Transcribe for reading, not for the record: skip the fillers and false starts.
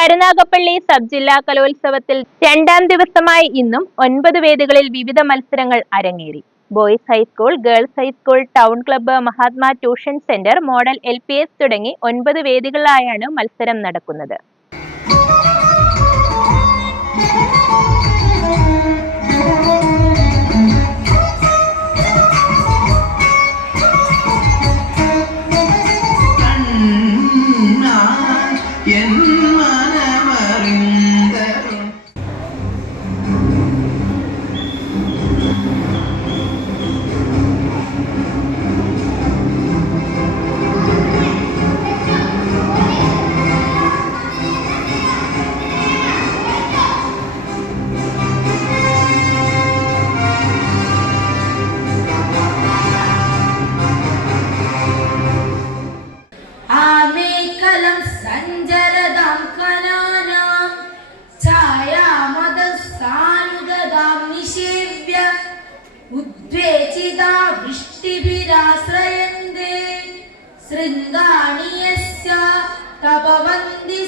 Karunagappally sub ജില്ലാ കലോത്സവത്തിൽ രണ്ടാം ദിവസമായി ഇന്നും 9 വേദികളിൽ വിവിധ മത്സരങ്ങൾ അരങ്ങേറി. Boys high school, girls high school, town club, Mahatma tuition centre, model LPS തുടങ്ങി 9 വേദികളിലായാണ് മത്സരം നടക്കുന്നത്. उद्वेचिता वृष्टिभिराश्रयन्ते शृङ्गाणि यस्य तपवन्ति